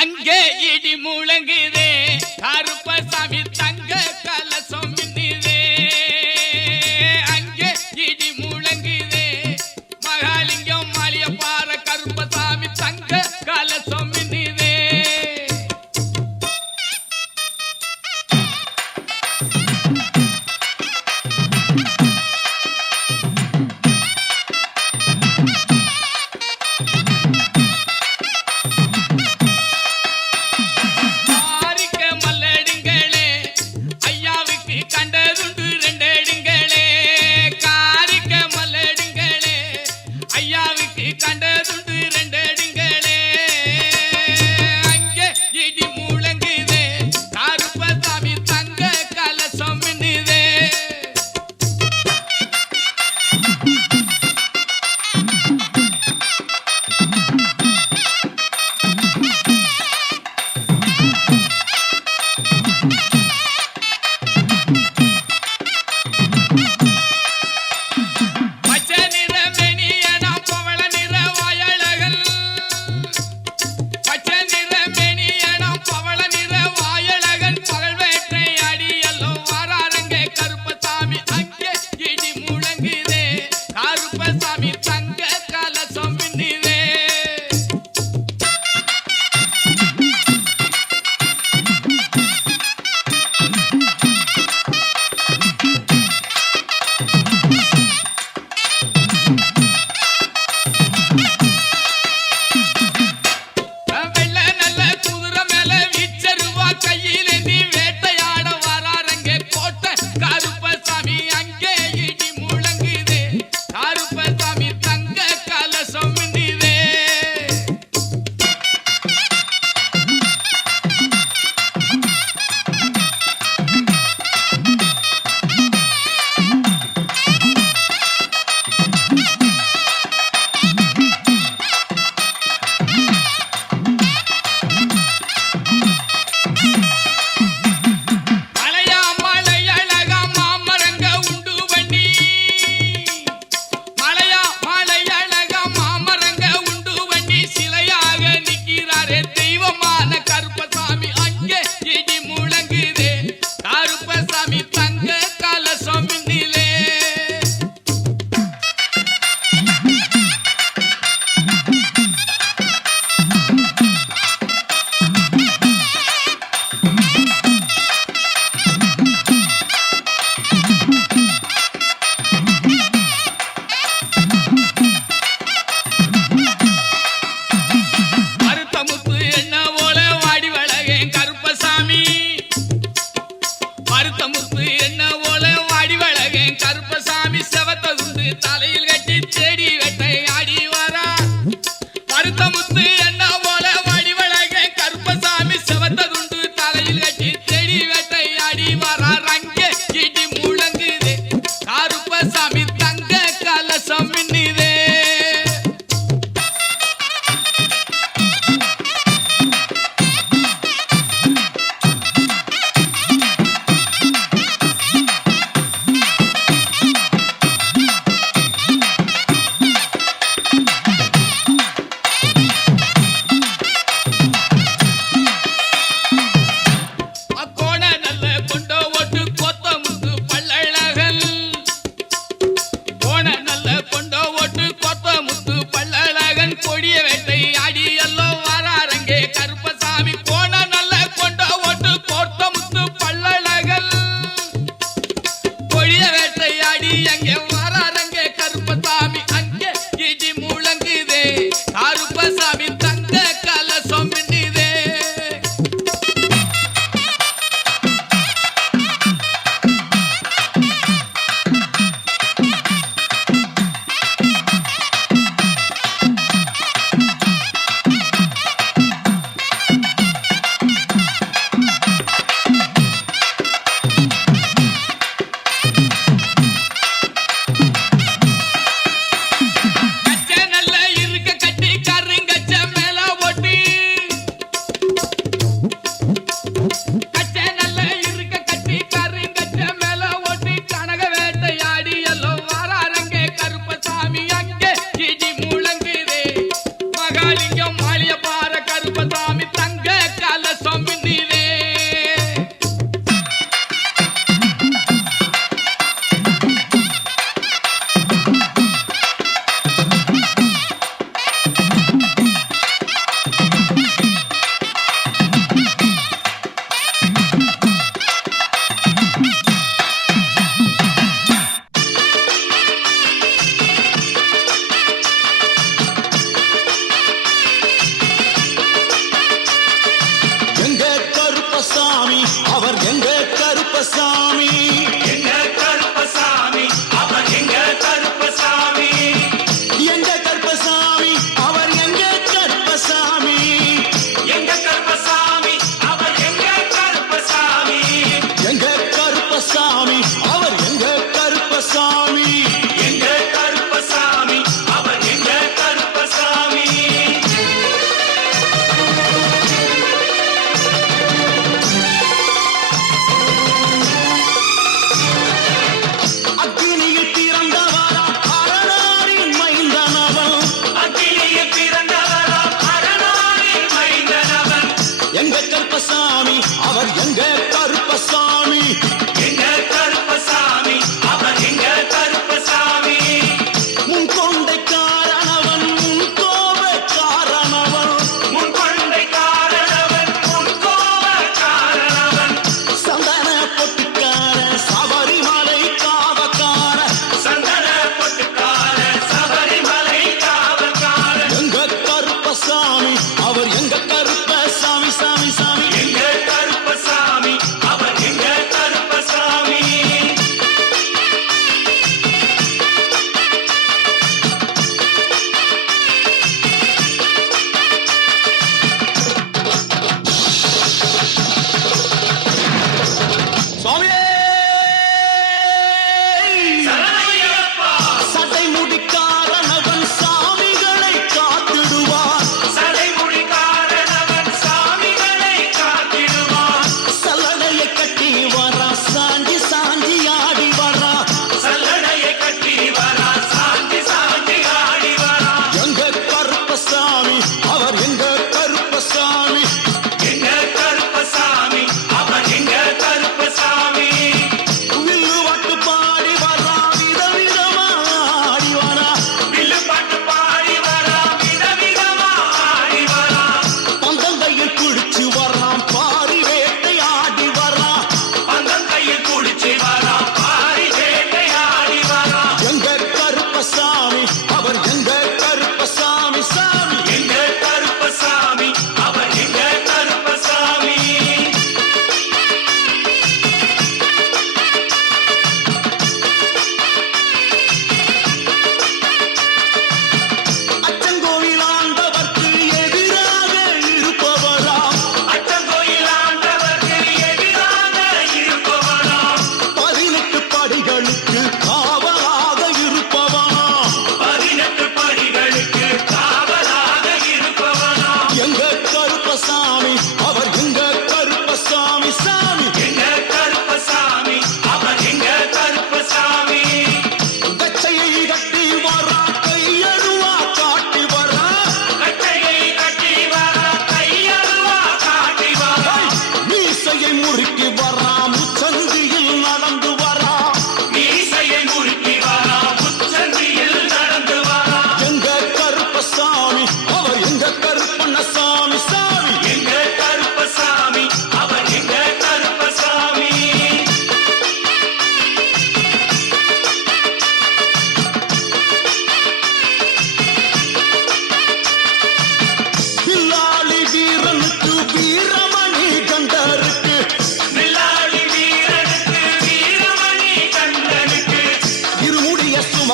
அங்கே இடி முழங்குதே கருப்பசாமி தங்க கலசம் மின்னுதே. அங்கே இடி முழங்குதே மகாலிங்கம் மாளியப்பாற கருப்பசாமி தங்க கலசம் மின்னுதே.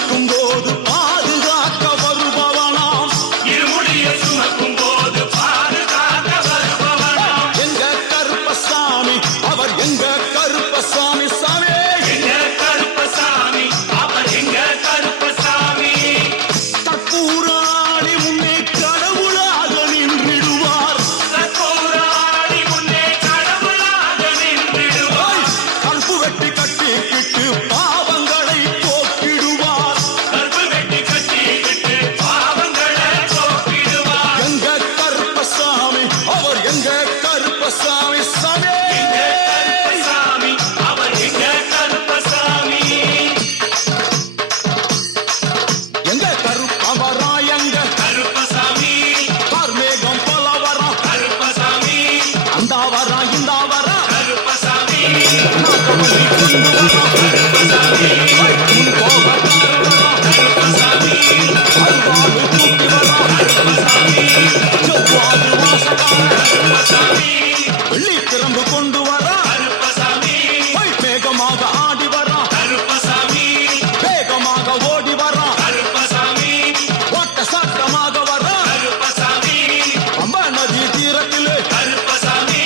சுமக்கும் போது பாதுகாக்க வருபவனாம். இருமுடியை சுமக்கும் போது பாதுகாக்க வருபவனாம். எங்க கருப்பசாமி அவர் எங்க கருப்பசாமி சாமி. எங்க கருப்பசாமி அவர் எங்க கருப்பசாமி. கற்பூராணி முன்னே கடவுளாக நின்றிடுவார். கற்பூராணி முன்னே கடவுளாக நின்றிடுவார். கற்பு வெட்டி கட்டிக்கிட்டு பாவங்களை போக்கிடுவார். கற்பு வெட்டி கட்டிக்கிட்டு பாவங்களை போக்கிடுவார். எங்க கருப்பசாமி அவர் எங்க கருப்பசாமி சாமி. எங்க கருப்பசாமி அவர் எங்க கருப்பசாமி. எங்க கருப்பவரா எங்க கருப்பசாமி கார்மேகம் போல வரா. கருப்பசாமி அந்த வரா இந்த வரா கருப்பசாமி நாகவல்லி கொண்டு வரா. கருப்பசாமி முன் கோபக்கார வரா. கருப்பசாமி அருவாளு தூக்கி வரா. கருப்பசாமி செவ்வாது வாசகார கருப்பசாமி வெள்ளி திறம்பு கொண்டு வரா. கருப்பசாமி வேகமாக ஆடி வரா. கருப்பசாமி வேகமாக ஓடி வரா. கருப்பசாமி ஓட்ட சாட்டமாக வரா. கருப்பசாமி பம்பா நதி தீரத்திலே கருப்பசாமி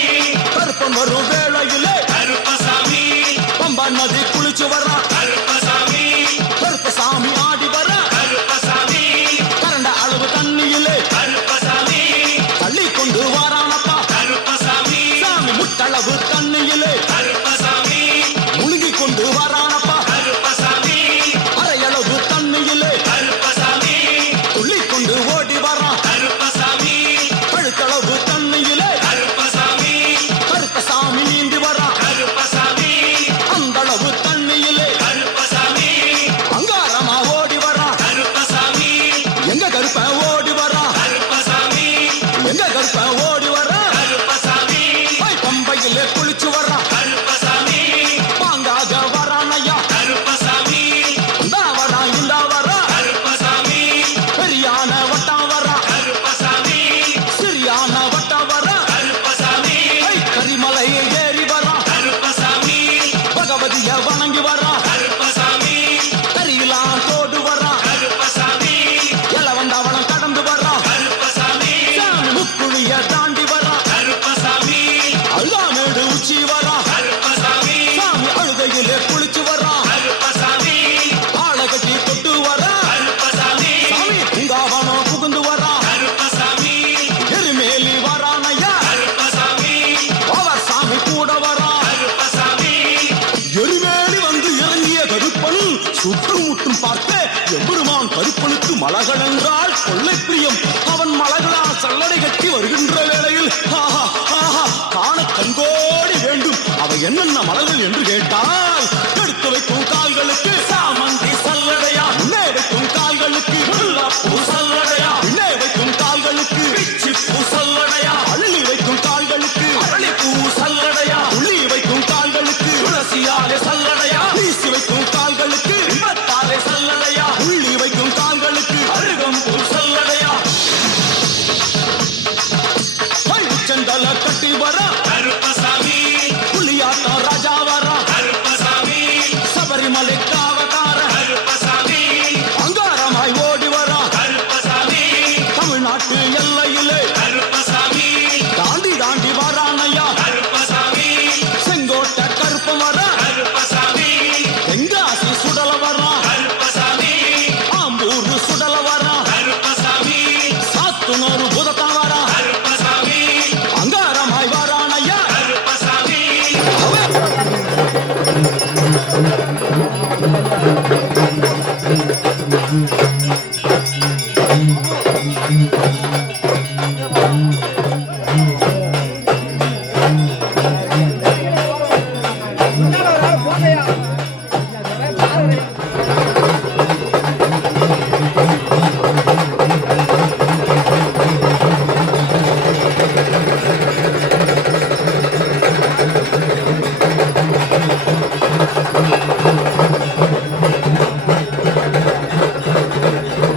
கருப்பன் வரும் வேளையிலே கருப்பசாமி பம்பா நதி குளிச்சு வரா. கருப்பசாமி கருப்பசாமி ஆடி வரா. கருப்பசாமி கரண்ட அளவு தண்ணியிலே கருப்பசாமி தள்ளி கொண்டு வாரானப்பா. கருப்பசாமி சாமி முட்டளவு தண்ணியிலே கருப்பசாமி முழுகி கொண்டு வாரானப்பா. கருப்பசாமி அரையளவு தண்ணியிலே கருப்பசாமி துள்ளி கொண்டு ஓடி வரா. கருப்பசாமி கழுத்தளவு தண்ணியிலே கருப்பசாமி கருப்பசாமி நீந்தி வரா. கருப்பசாமி அந்த அளவு தண்ணியிலே கருப்பசாமி அங்காரமா ஓடி வரா. கருப்பசாமி எங்க கருப்ப ஓடி வரா. கருப்பசாமி எங்க கருப்ப ஓடி வரா. கருப்பசாமி பம்பையிலே குளிச்சு வரா. கருப்பசாமி பாங்காக வரானையா. கருப்பசாமி இந்த வரா இந்த வரா. கருப்பசாமி பெரியான வட்டம் வரா. கருப்பசாமி சிறியான வட்டம் வரா. கருப்பசாமி கரிமலையை ஏறி வரா. கருப்பசாமி பகவதிய வணங்கி வரா. கருப்பசாமி கரியெல்லாம் தோடு வரா. கருப்பசாமி எலவண்டவளம் கடந்து வரா. கருப்பசாமி சாமி முக்குழிய தாண்டி வரா. கருப்பசாமி அழுதாமேடு உச்சி வரா. கருப்பசாமி சாமி அழுதையிலே குளிச்சு வரா. கருப்பசாமி ஆளை கட்டி தொட்டு வரா. கருப்பசாமி சாமி பூங்காவனம் புகுந்து வரா. கருப்பசாமி எருமேலி வரானையா. கருப்பசாமி அவர் சாமி கூட வரா. கருப்பசாமி எருமேலி வந்து இறங்கிய கருப்பன் சுற்றுமுற்றும் பார்க்க எம்பெருமான் கருப்பனுக்கு மலகள் என்றால் கொள்ளை பிரியம். அவன் மலகளால் சல்லடை கட்டி வருகின்ற வேளையில் ஆஹா ஆஹா காண கண்கோடி வேண்டும். அவை என்னென்ன மலர்கள் என்று கேட்டால் எடுத்து வைக்கும் கால்களுக்கு சாமந்தி சல்லடையா. முன்னே வைக்கும் கால்களுக்கு முல்லைப்பூ சல்லடையா. பின்னே வைக்கும் கால்களுக்கு பிச்சிப்பூ சல்லடையா. அள்ளி வைக்கும் கால்களுக்கு அரளிப்பூ சல்லடையா. உள்ளி வைக்கும் கால்களுக்கு துளசியாலே சல்லடையா. வீசி வைக்கும் கால்களுக்கு விபத்தாலே சல்லடையா. உள்ளி வைக்கும் கால்களுக்கு அருகம்பூ சல்லடையா. செந்தல கட்டி வரா. கருப்பசாமி புலியாட்டம் ராஜா வரா. கருப்பசாமி சபரிமலை காவக்கார கருப்பசாமி அங்காரமாய் ஓடி வரா. கருப்பசாமி தமிழ்நாட்டு எல்லையிலே கருப்பசாமி தாண்டி தாண்டி வரானையா. கருப்பசாமி செங்கோட்டை கருப்பம் வரா. கருப்பசாமி தெங்காசி சுடல வரா. கருப்பசாமி ஆம்பூர் சுடல வரா. கருப்பசாமி சாத்துனூர் புதத்தான் வரா. கருப்பசாமி அங்காரமாய் வரானையா. Karuppasamy Thank you.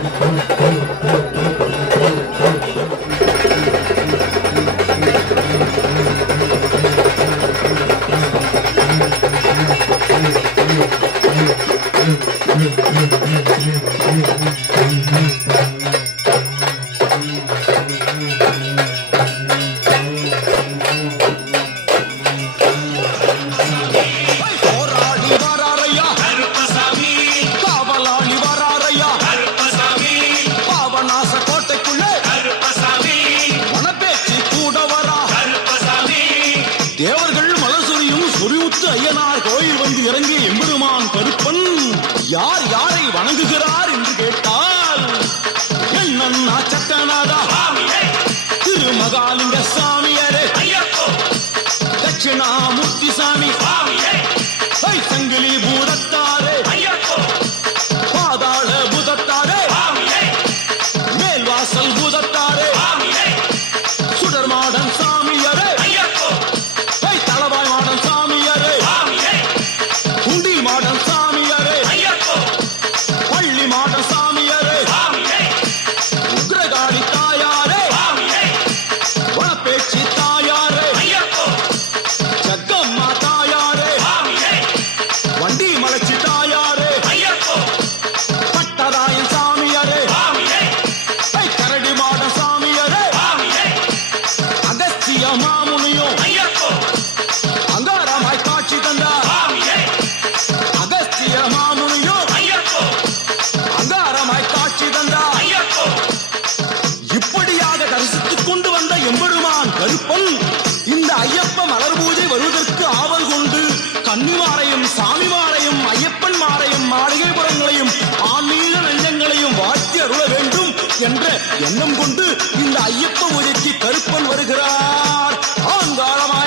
தட்சிணாமூர்த்திசாமி சுவாமியே சங்கிலி பூதத்தாரே ஐயப்போ பாதாள பூதத்தாரே சுவாமியே மேல்வாசல் பூதத்தாரே சுவாமியே சுடர்மாடன் சாமியரே ஐயப்போ தளவாய் மாடன் சாமியரே சுவாமியே குண்டி மாடன் சாமியரே ஐயப்போ பள்ளி மாடன் சாமியரே சுவாமியே உக்ரகாளி தாயாரே சுவாமியே வனப்பேச்சி தாயாரே ஐயப்போ ஜக்கம்மா தாயாரே சுவாமியே வண்டி மலைச்சி தாயாரே ஐயப்போ பட்டராயன் சாமியரே சுவாமியே கரடி மாடன் சாமியரே சுவாமியே அகஸ்திய மாமுனியும் ஐயப்போ அங்காரமாய் காட்சி தந்தார் சுவாமியே அகஸ்திய மாமுனியும் ஐயப்போ அங்காரமாய் காட்சி தந்தார் ஐயப்போ இப்படியாக தரிசித்துக் கொண்டு வந்த எம்பெருமான் கருப்பன் இந்த ஐயப்ப மலர் பூஜை வருவதற்கு ஆவல் கொண்டு கன்னிமாரையும் சாமிமாரையும் ஐயப்பன் மாரையும் மாளிகைபுரங்களையும் ஆன்மீக நெஞ்சங்களையும் வாழ்த்தி அருள வேண்டும் என்ற எண்ணம் கொண்டு இந்த ஐயப்ப பூஜைக்கு கருப்பன் வருகிறார் ஆங்காரமாய்